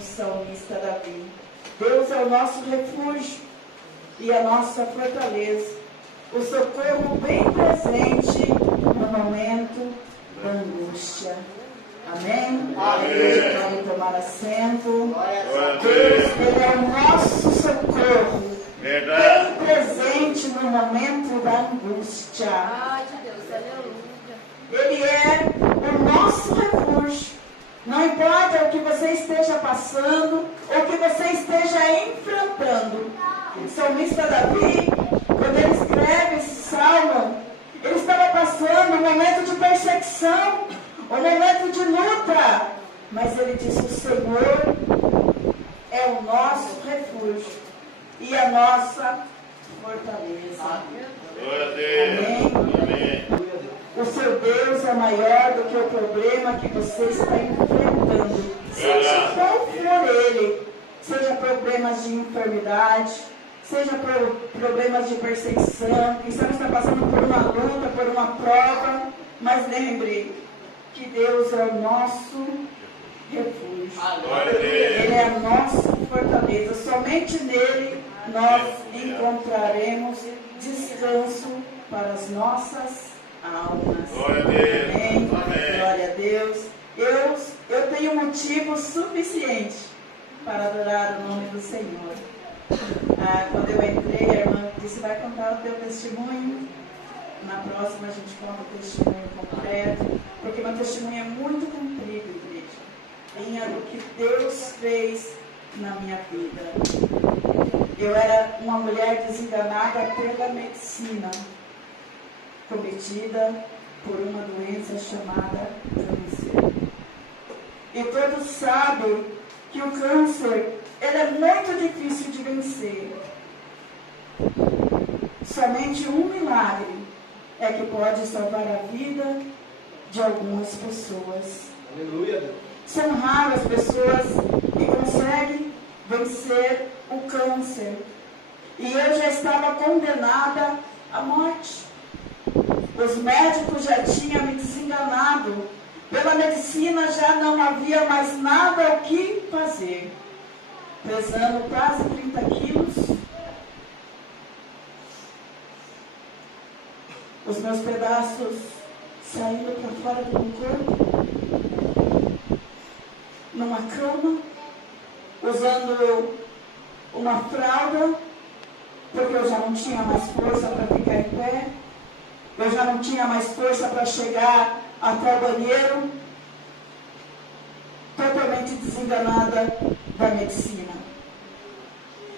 o salmista Davi. Deus é o nosso refúgio e a nossa fortaleza, o socorro bem presente no momento da angústia. Amém? Amém. Vamos tomar assento. Deus, Ele é o nosso socorro, bem presente no momento da angústia. Ai, de Deus, aleluia. Ele é o nosso refúgio. Não importa o que você esteja passando, ou o que você esteja enfrentando. O salmista Davi, quando ele escreve esse salmo, ele estava passando um momento de perseguição, um momento de luta. Mas ele disse: o Senhor é o nosso refúgio e a nossa fortaleza. Glória a Deus. Amém? Amém. O seu Deus é maior do que o problema que você está enfrentando. Seja qual for ele, seja problemas de enfermidade, seja problemas de perseguição, quem sabe está passando por uma luta, por uma prova, mas lembre que Deus é o nosso refúgio. Ele é a nossa fortaleza. Somente nele nós encontraremos descanso para as nossas almas. Glória a Deus. Amém. Amém. Glória a Deus. Eu tenho motivo suficiente para adorar o nome do Senhor. Quando eu entrei, a irmã disse: vai contar o teu testemunho. Na próxima a gente conta o testemunho completo, porque meu testemunho é muito comprido, igreja, do que Deus fez na minha vida. Eu era uma mulher desenganada pela medicina, cometida por uma doença chamada câncer. E todos sabem que o câncer, ele é muito difícil de vencer. Somente um milagre é que pode salvar a vida de algumas pessoas. Aleluia. São raras as pessoas que conseguem vencer o câncer. E eu já estava condenada à morte. Os médicos já tinham me desenganado. Pela medicina já não havia mais nada o que fazer. Pesando quase 30 quilos, os meus pedaços saindo para fora do meu corpo, numa cama, usando uma fralda, porque eu já não tinha mais força para ficar em pé, eu já não tinha mais força para chegar até o banheiro, totalmente desenganada da medicina.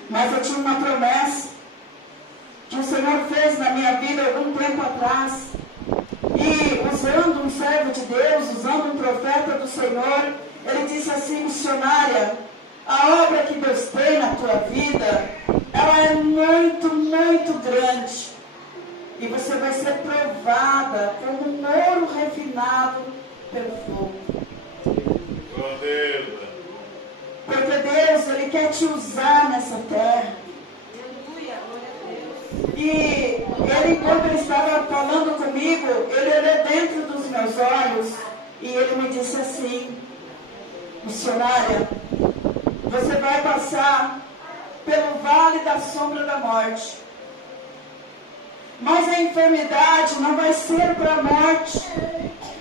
Mas eu tinha uma promessa que o Senhor fez na minha vida algum tempo atrás, e usando um servo de Deus, usando um profeta do Senhor, ele disse assim: missionária, a obra que Deus tem na tua vida, ela é muito, muito grande. E você vai ser provada como um ouro refinado pelo fogo. Glória a Deus. Porque Deus, Ele quer te usar nessa terra. Aleluia, glória a Deus. E Ele, enquanto Ele estava falando comigo, Ele olhou dentro dos meus olhos e Ele me disse assim: missionária, você vai passar pelo vale da sombra da morte. Mas a enfermidade não vai ser para a morte,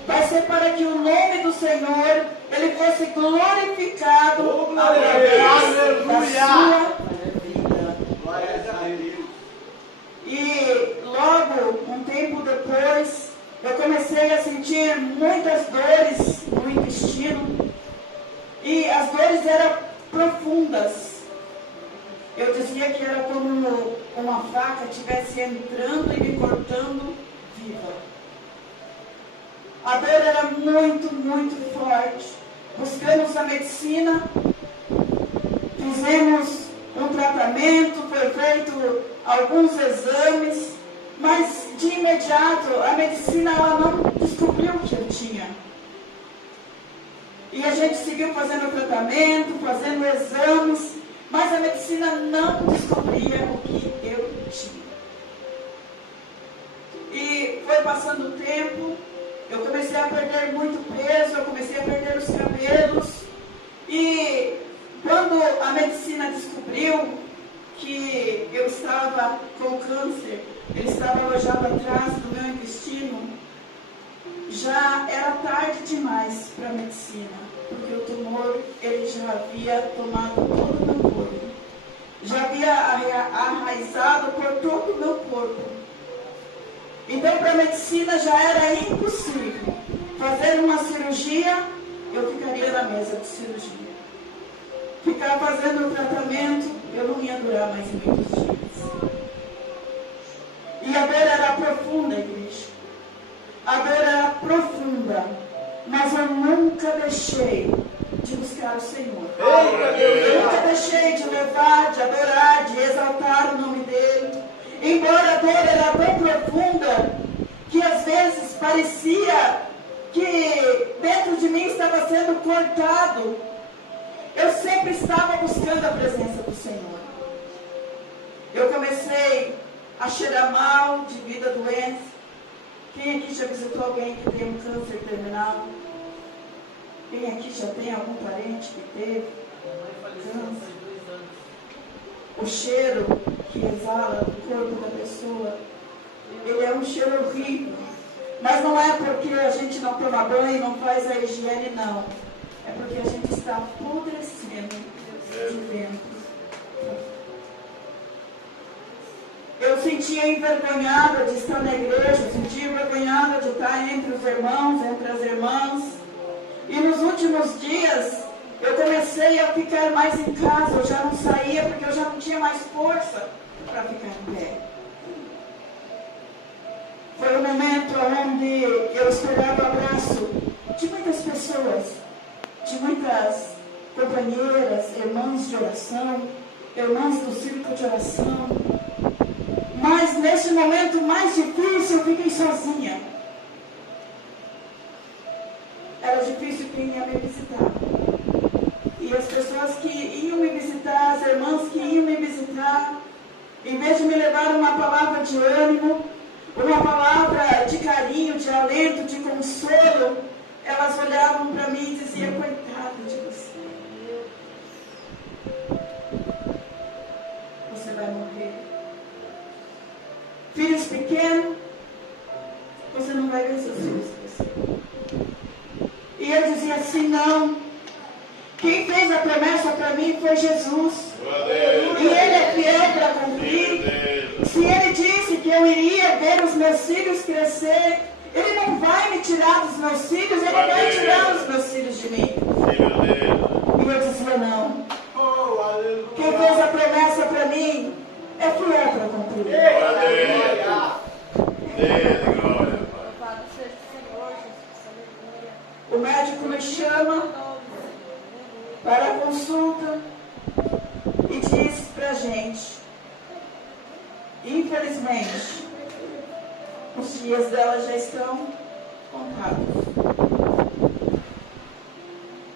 vai ser para que o nome do Senhor, Ele fosse glorificado através da sua vida. E logo, um tempo depois, eu comecei a sentir muitas dores no intestino, e as dores eram profundas. Eu dizia que era como uma faca estivesse entrando e me cortando viva. A dor era muito, muito forte. Buscamos a medicina, fizemos um tratamento, foi feito alguns exames, mas de imediato a medicina ela não descobriu o que eu tinha. E a gente seguiu fazendo tratamento, fazendo exames, mas a medicina não descobria o que eu tinha. E foi passando o tempo, eu comecei a perder muito peso, eu comecei a perder os cabelos. E que eu estava com câncer, ele estava alojado atrás do meu intestino, já era tarde demais para a medicina, porque o tumor ele já havia tomado todo o meu corpo, já havia arraizado por todo o meu corpo. Então, para a medicina já era impossível fazer uma cirurgia, eu ficaria na mesa de cirurgia. Ficar fazendo o tratamento, eu não ia durar mais muitos dias. E a dor era profunda, igreja. A dor era profunda. Mas eu nunca deixei de buscar o Senhor. Eu nunca deixei de levar, de adorar, de exaltar o nome dEle. Embora a dor era tão profunda, que às vezes parecia que dentro de mim estava sendo cortado, eu sempre estava buscando a presença do Senhor. Eu comecei a cheirar mal devido à doença. Quem aqui já visitou alguém que tem um câncer terminal? Quem aqui já tem algum parente que teve câncer? O cheiro que exala do corpo da pessoa, ele é um cheiro horrível. Mas não é porque a gente não toma banho e não faz a higiene, não. É porque a gente está apodrecendo de dentro. Eu sentia envergonhada de estar na igreja, eu sentia envergonhada de estar entre os irmãos, entre as irmãs. E nos últimos dias, eu comecei a ficar mais em casa, eu já não saía porque eu já não tinha mais força para ficar em pé. Foi um momento onde eu esperava o abraço de muitas pessoas, de muitas companheiras, irmãs de oração, irmãs do círculo de oração. Mas nesse momento mais difícil eu fiquei sozinha. Era difícil quem ia me visitar. E as pessoas que iam me visitar, as irmãs que iam me visitar, em vez de me levar uma palavra de ânimo, uma palavra de carinho, de alento, de consolo, elas olhavam para mim e diziam: coitado de você. Você vai morrer. Filhos pequenos, você não vai ver seus filhos crescer. E eu dizia assim: não. Quem fez a promessa para mim foi Jesus. E Ele é fiel para cumprir. Se Ele disse que eu iria ver os meus filhos crescer, Ele não vai me tirar dos meus filhos, Ele vai tirar os meus filhos de mim. E eu dizia: não. Quem fez a promessa para mim é fiel para cumprir. O médico me chama para a consulta e diz para a gente: infelizmente, os dias dela já estão contados.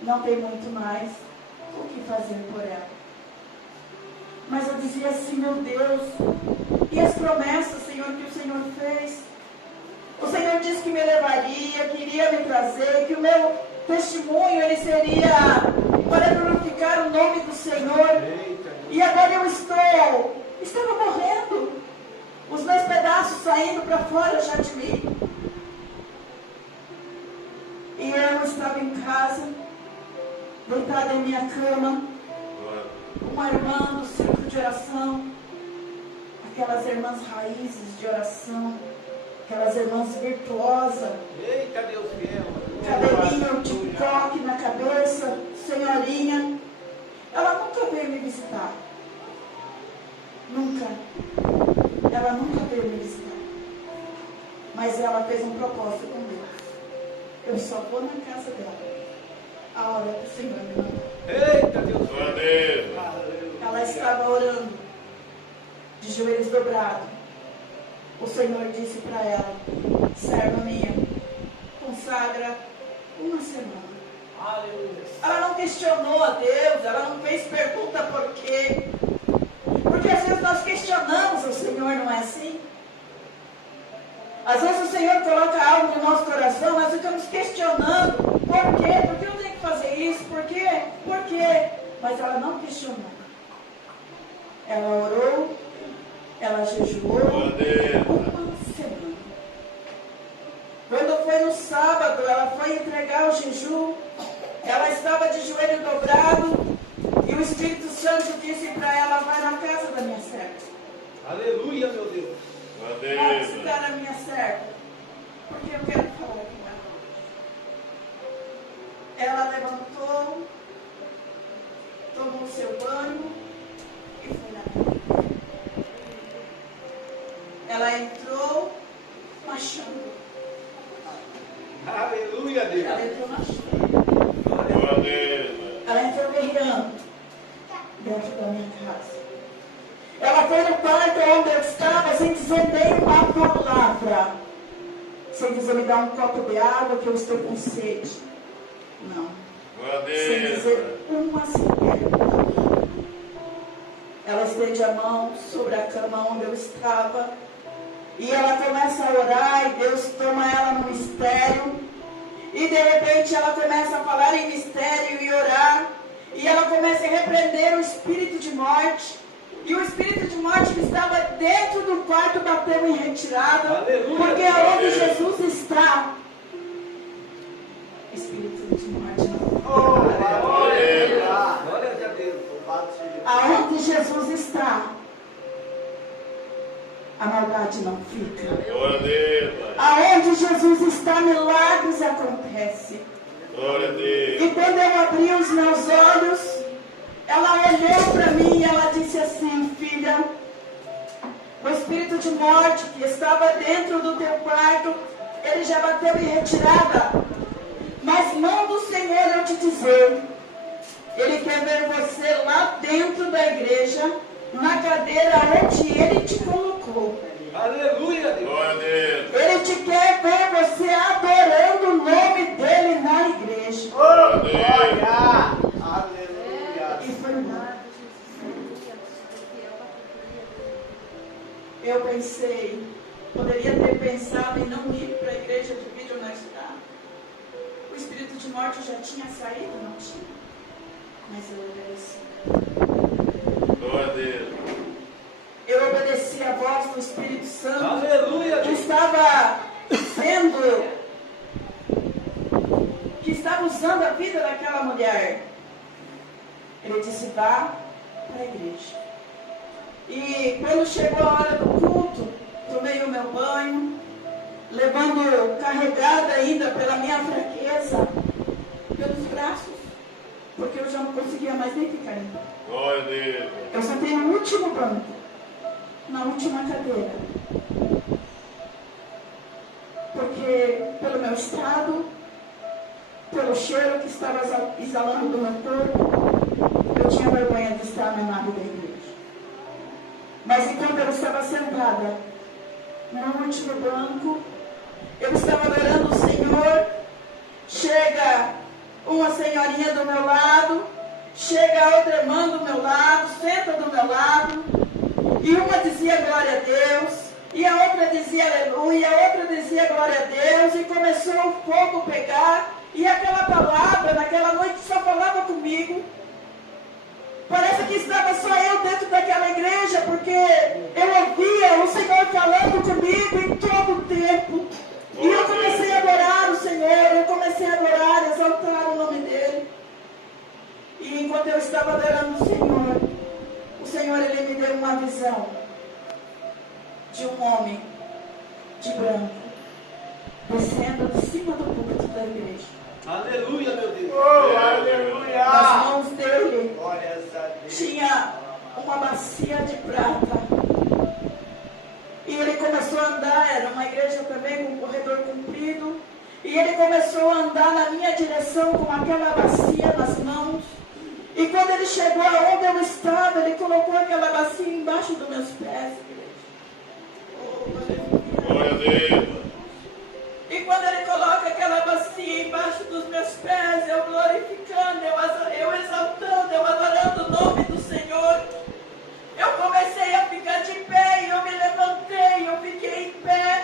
Não tem muito mais o que fazer por ela. Mas eu dizia assim: meu Deus, e as promessas, Senhor, que o Senhor fez? O Senhor disse que me levaria, que iria me trazer, que o meu testemunho ele seria para glorificar o nome do Senhor. E agora eu estava morrendo, os meus pedaços saindo para fora já de mim. E eu estava em casa, deitada em minha cama, uma irmã do círculo de oração, aquelas irmãs raízes de oração, aquelas irmãs virtuosas. Eita, Deus fiel. Cabelinho de coque na cabeça, senhorinha. Ela nunca veio me visitar. Nunca. Ela nunca veio me visitar. Mas ela fez um propósito com Deus. Eu só vou na casa dela a hora que o Senhor me mandou. Eita, Deus. Ela estava orando, de joelhos dobrados. O Senhor disse para ela: serva minha, consagra uma semana. Aleluia. Ela não questionou a Deus, ela não fez pergunta por quê. Porque às vezes nós questionamos o Senhor, não é assim? Às vezes o Senhor coloca algo no nosso coração, nós ficamos questionando por quê? Por que eu tenho que fazer isso? Por quê? Por quê? Mas ela não questionou. Ela orou, ela jejuou Glória a Deus. uma semana. Quando foi no sábado, ela foi entregar o jejum. Ela estava de joelho dobrado. E o Espírito Santo disse para ela: vai na casa da minha serva. Aleluia, meu Deus. Glória a Vai Deus. visitar a minha serva, porque eu quero falar com ela. Ela levantou, tomou seu banho e foi na casa. Ela entrou marchando. Aleluia, Deus. Ela entrou marchando. Glória a Deus. Ela entrou guerreando dentro da minha casa. Ela foi no quarto onde eu estava sem dizer nem uma palavra. Sem dizer: me dá um copo de água que eu estou com sede. Não. Glória a Sem Deus. dizer uma sequer palavra. Ela estende a mão sobre a cama onde eu estava. E ela começa a orar e Deus toma ela no mistério. E de repente ela começa a falar em mistério e orar. E ela começa a repreender o espírito de morte. E o espírito de morte que estava dentro do quarto bateu em retirada. Aleluia. Porque aonde Jesus está, espírito de morte não. Glória a Deus. Aonde Jesus está, a maldade não fica. Glória a Deus. Aonde Jesus está, milagres acontecem. Glória a Deus. E quando eu abri os meus olhos, ela olhou para mim e ela disse assim: filha, o espírito de morte que estava dentro do teu quarto, ele já bateu em retirada. Mas manda o Senhor eu te dizer, ele quer ver você lá dentro da igreja, na cadeira onde ele te colocou. Aleluia, Deus. Glória a Deus. Ele te quer ver você adorando o nome dele na igreja. Glória a Deus. E foi embora. Eu pensei, poderia ter pensado em não ir para a igreja de vídeo na estrada. O espírito de morte já tinha saído, não tinha. Mas eu obedeci. Glória a Deus. Eu obedeci a voz do Espírito Santo. Aleluia, Que Deus. estava usando a vida daquela mulher. Ele disse: vá para a igreja. E quando chegou a hora do culto, tomei o meu banho, levando carregada ainda pela minha fraqueza, pelos braços, porque eu já não conseguia mais nem ficar em pé. Glória a Deus. Eu sentei no último banco, na última cadeira. Porque pelo meu estado, pelo cheiro que estava exalando do meu corpo, eu tinha vergonha de estar na nave da igreja. Mas enquanto eu estava sentada no último banco, eu estava adorando o Senhor, chega uma senhorinha do meu lado, chega outra irmã do meu lado, senta do meu lado, e uma dizia glória a Deus, e a outra dizia aleluia, a outra dizia glória a Deus, e começou o fogo pegar, e aquela palavra naquela noite só falava comigo. Parece que estava só eu dentro daquela igreja, porque eu ouvia o Senhor falando comigo em todo o tempo. E eu comecei a adorar o Senhor, eu comecei a adorar, exaltar o nome dEle. E enquanto eu estava adorando o Senhor ele me deu uma visão de um homem de branco, descendo de cima do púlpito da igreja. Aleluia, meu Deus. Nas mãos dele tinha uma bacia de prata. E ele começou a andar, era uma igreja também com um corredor comprido. E ele começou a andar na minha direção com aquela bacia nas mãos. E quando ele chegou aonde eu estava, ele colocou aquela bacia embaixo dos meus pés. Glória a Deus. E quando ele coloca aquela bacia embaixo dos meus pés, eu glorificando, eu exaltando, eu adorando o nome do Senhor, eu comecei a ficar de pé, e eu me levantei, eu fiquei em pé,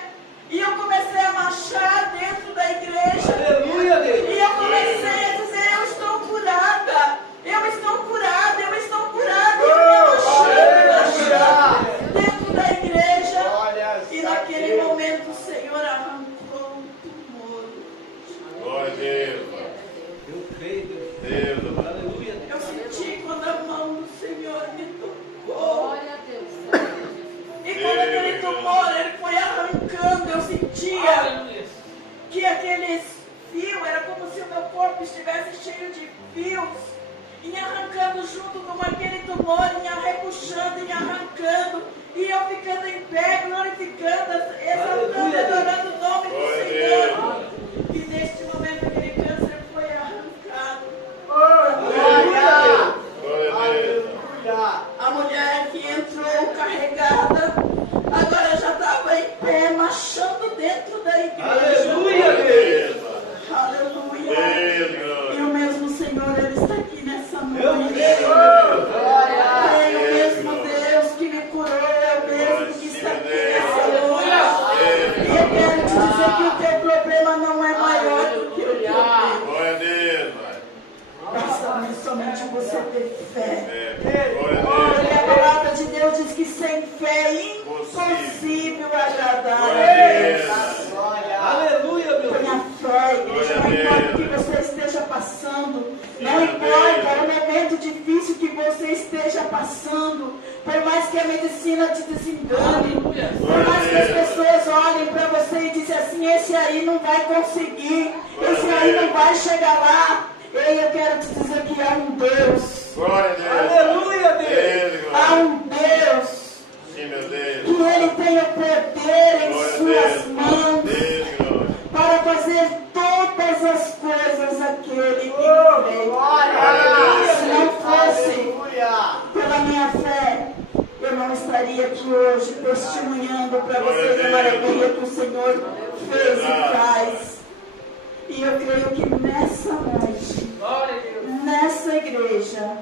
e eu comecei a marchar dentro da igreja. Aleluia, Deus. E eu comecei a dizer: eu estou curada, eu estou curada, eu estou curada, e eu me marchando em arrancando junto com aquele tumor, em repuxando, em arrancando, e eu ficando em pé, glorificando, exaltando, adorando o nome do Senhor. E neste momento aquele câncer foi arrancado. Glória a Deus. A mulher que entrou carregada, agora já estava em pé, marchando dentro da igreja. Aleluia, Deus. Aleluia. E o mesmo Senhor, Ele está aqui nessa Meu noite. Deus. É o mesmo Deus que me curou, é o mesmo que está aqui nessa noite. E eu quero te dizer que o teu problema não é maior do que o teu Deus. Glória a Deus, Pai. Basta somente você ter fé. Glória a Porque Deus. a palavra de Deus diz que sem fé é impossível agradar a Glória Deus. Aleluia, meu Deus. Tenha fé, igreja, não importa o que você esteja passando, não importa o momento difícil que você esteja passando, por mais que a medicina te desengane, por mais que as pessoas olhem para você e dizem assim, esse aí não vai conseguir, esse aí não vai chegar lá. Ei, eu quero te dizer que há um Deus, Glória a Deus. Aleluia, Deus. há um Deus, Sim, meu Deus. que Ele tem o poder em Glória a suas Deus. mãos Deus, glória. para fazer todas as coisas aquele que crê. Se não fosse pela minha fé, eu não estaria aqui hoje testemunhando para vocês a maravilha que o Senhor fez e faz. E eu creio que nessa noite, nessa igreja,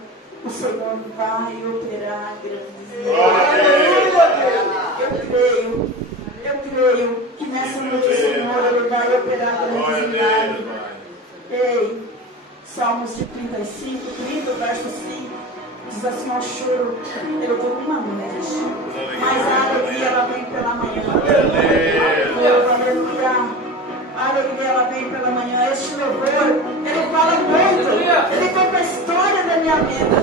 o Senhor vai operar grandes milagres. Eu creio que nessa noite o Senhor Ele vai operar Glória a grandes Deus, milagres. Pai. Ei, Salmos de 35, 30, verso 5, diz assim, o choro, ele dura uma noite, mas a alegria ela vem pela manhã. Aleluia. A alegria ela vem pela manhã. Este louvor, ele fala muito, ele conta a história da minha vida.